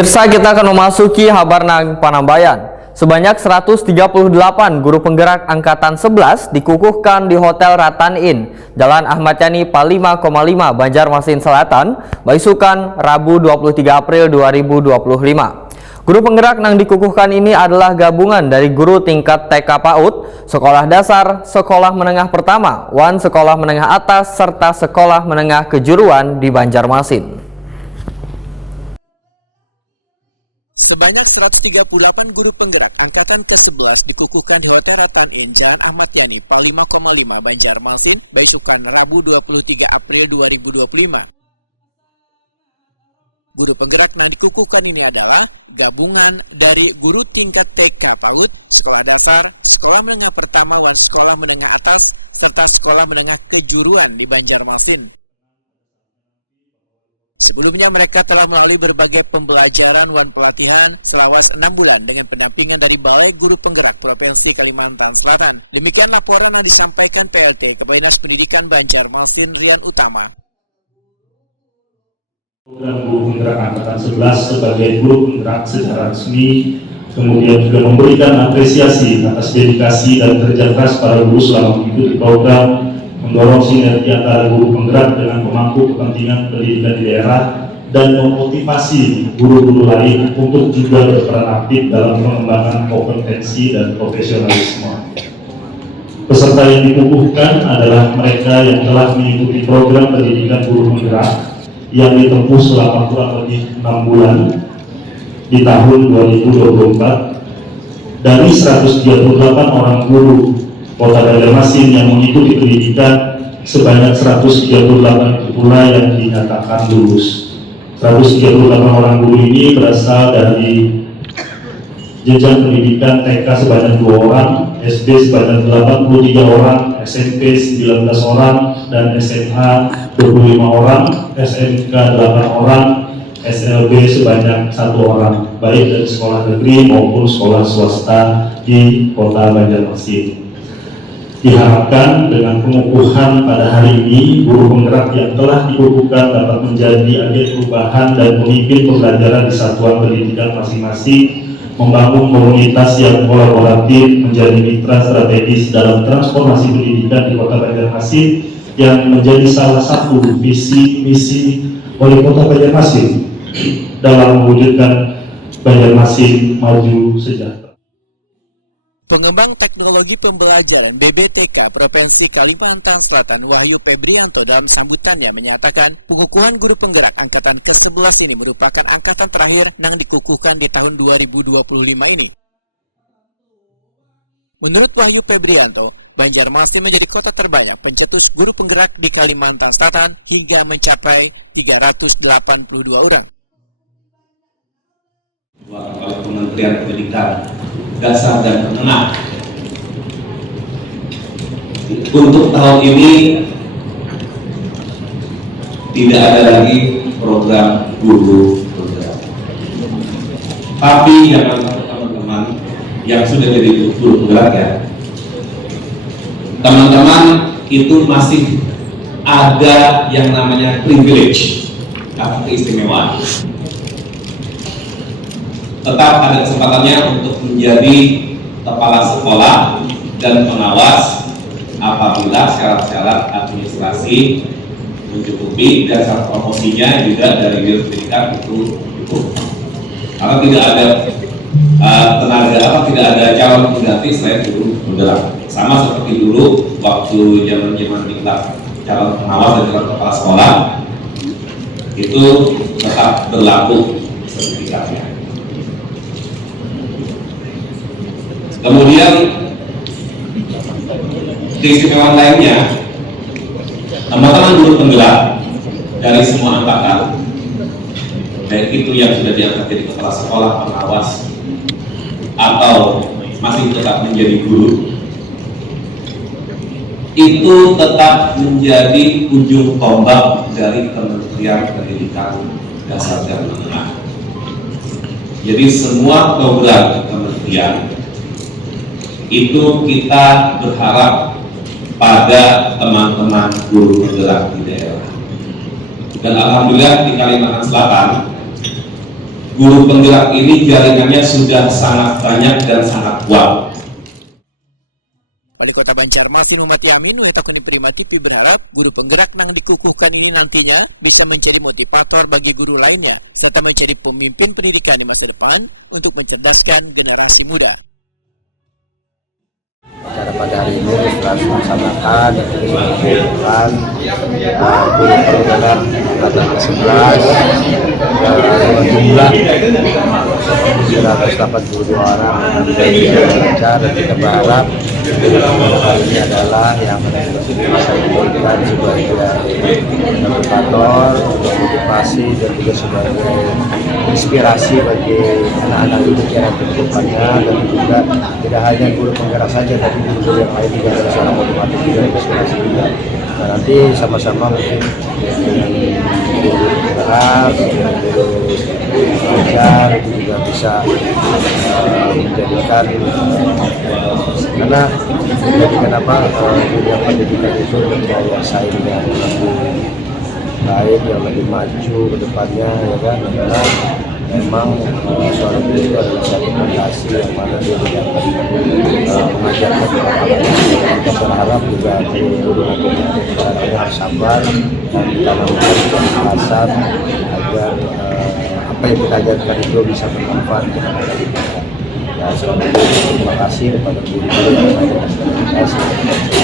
Pemirsa, kita akan memasuki Habarna Panambayan. Sebanyak 138 guru penggerak Angkatan 11 dikukuhkan di Hotel Ratan Inn, Jalan Ahmad Yani, Palima, 5, Banjarmasin Selatan, Baisukan, Rabu 23 April 2025. Guru penggerak yang dikukuhkan ini adalah gabungan dari guru tingkat TK PAUD, sekolah dasar, sekolah menengah pertama, wan sekolah menengah atas, serta sekolah menengah kejuruan di Banjarmasin. Sebanyak 138 guru penggerak Angkatan ke-11 dikukuhkan di Hotel Ratan Inn, Jalan Ahmad Yani, Palima, 5, Banjarmasin, Baisukan, Rabu 23 April 2025. Guru penggerak yang dikukuhkan ini adalah gabungan dari guru tingkat TK PAUD, sekolah dasar, sekolah menengah pertama, wan sekolah menengah atas, serta sekolah menengah kejuruan di Banjarmasin. Sebelumnya mereka telah melalui berbagai pembelajaran wan pelatihan selawas 6 bulan dengan pendampingan dari Balai Guru Penggerak Provinsi Kalimantan Selatan. Demikian laporan yang disampaikan PLT Kepala Dinas Pendidikan Banjarmasin, Rian Utama. Program Guru Penggerak Angkatan 11 sebagai guru penggerak secara resmi, kemudian juga memberikan apresiasi atas dedikasi dan kerja keras para guru selama mengikuti program, mendorong sinergi antara guru penggerak dengan pemangku kepentingan pendidikan di daerah, dan memotivasi guru-guru lain untuk juga berperan aktif dalam pengembangan kompetensi dan profesionalisme. Peserta yang dikukuhkan adalah mereka yang telah mengikuti program pendidikan guru penggerak yang ditempuh selama kurang lebih 6 bulan di tahun 2024. Dari 138 orang guru Kota Banjarmasin yang mengikuti pendidikan, sebanyak 138 itu pula yang dinyatakan lulus. 138 orang guru ini berasal dari jenjang pendidikan TK sebanyak 2 orang, SD sebanyak 83 orang, SMP 19 orang, dan SMH 25 orang, SMK 8 orang, SLB sebanyak 1 orang, baik dari sekolah negeri maupun sekolah swasta di Kota Banjarmasin. Diharapkan dengan pengukuhan pada hari ini, guru penggerak yang telah dikukuhkan dapat menjadi agen perubahan dan memimpin pembelajaran di satuan pendidikan masing-masing, membangun komunitas yang kolaboratif, menjadi mitra strategis dalam transformasi pendidikan di Kota Banjarmasin yang menjadi salah satu visi misi Wali Kota Banjarmasin dalam mewujudkan Banjarmasin maju sejahtera. Pengembang Teknologi Pembelajaran BBTK Provinsi Kalimantan Selatan, Wahyu Febrianto, dalam sambutannya menyatakan pengukuhan guru penggerak Angkatan ke-11 ini merupakan angkatan terakhir yang dikukuhkan di tahun 2025 ini. Menurut Wahyu Febrianto, Banjarmasin menjadi kota terbanyak pencetus guru penggerak di Kalimantan Selatan hingga mencapai 382 orang. Oleh Kementerian Pendidikan Dasar dan Menengah untuk tahun ini tidak ada lagi program guru penggerak. Tapi jangan teman-teman yang sudah jadi guru penggerak ya, teman-teman itu masih ada yang namanya privilege atau keistimewaan. Tetap ada kesempatannya untuk menjadi kepala sekolah dan pengawas apabila syarat-syarat administrasi mencukupi dan syarat promosinya juga dari Dinas Pendidikan itu cukup. Karena tidak ada tidak ada calon pengganti selain guru penggerak. Sama seperti dulu waktu zaman diklat calon pengawas dan calon kepala sekolah itu tetap berlaku sertifikatnya. Kemudian keistimewaan lainnya, teman-teman guru penggerak dari semua angkatan, baik itu yang sudah diangkat jadi kepala sekolah, pengawas, atau masih tetap menjadi guru, itu tetap menjadi ujung tombak dari Kementerian Pendidikan Dasar dan Menengah. Jadi semua program kementerian itu kita berharap pada teman-teman guru penggerak di daerah. Dan alhamdulillah di Kalimantan Selatan, guru penggerak ini jaringannya sudah sangat banyak dan sangat kuat. Wali Kota Banjarmasin Muhammad Yamin Wetakuni Prima TV berharap guru penggerak nang dikukuhkan ini nantinya bisa menjadi motivator bagi guru lainnya serta menjadi pemimpin pendidikan di masa depan untuk mencerdaskan generasi muda. Acara pada hari ini setelah dilaksanakan dan kita sudah mengumpulkan guru penggerak angkatan ke-11 jumlah 182 orang yang sudah lancar, dan kita berharap pada hari ini adalah yang partisipasi bisa memberikan sebagai motivator untuk motivasi dan juga sebagai inspirasi bagi anak-anak didik yang nanti ke depannya, dan juga tidak hanya guru penggerak saja tapi guru-guru yang lain juga adalah seorang motivator juga, inspirasi juga. Nah, nanti sama-sama mungkin dengan guru penggerak, guru pengajar itu juga bisa menjadikan karena menjadikan dunia pendidikan itu berdaya saing yang lebih baik, yang lebih maju ke depannya, ya kan? Karena memang seorang guru itu adalah suatu fondasi yang mana dia tidak mengajarkan kita berharap juga guru-guru nanti anak-anaknya harus sabar dan ditanamkan keikhlasan agar apa yang kita ajarkan itu bisa bermanfaat kepada anak kita. Ya, terima kasih kepada guru-guru yang kita.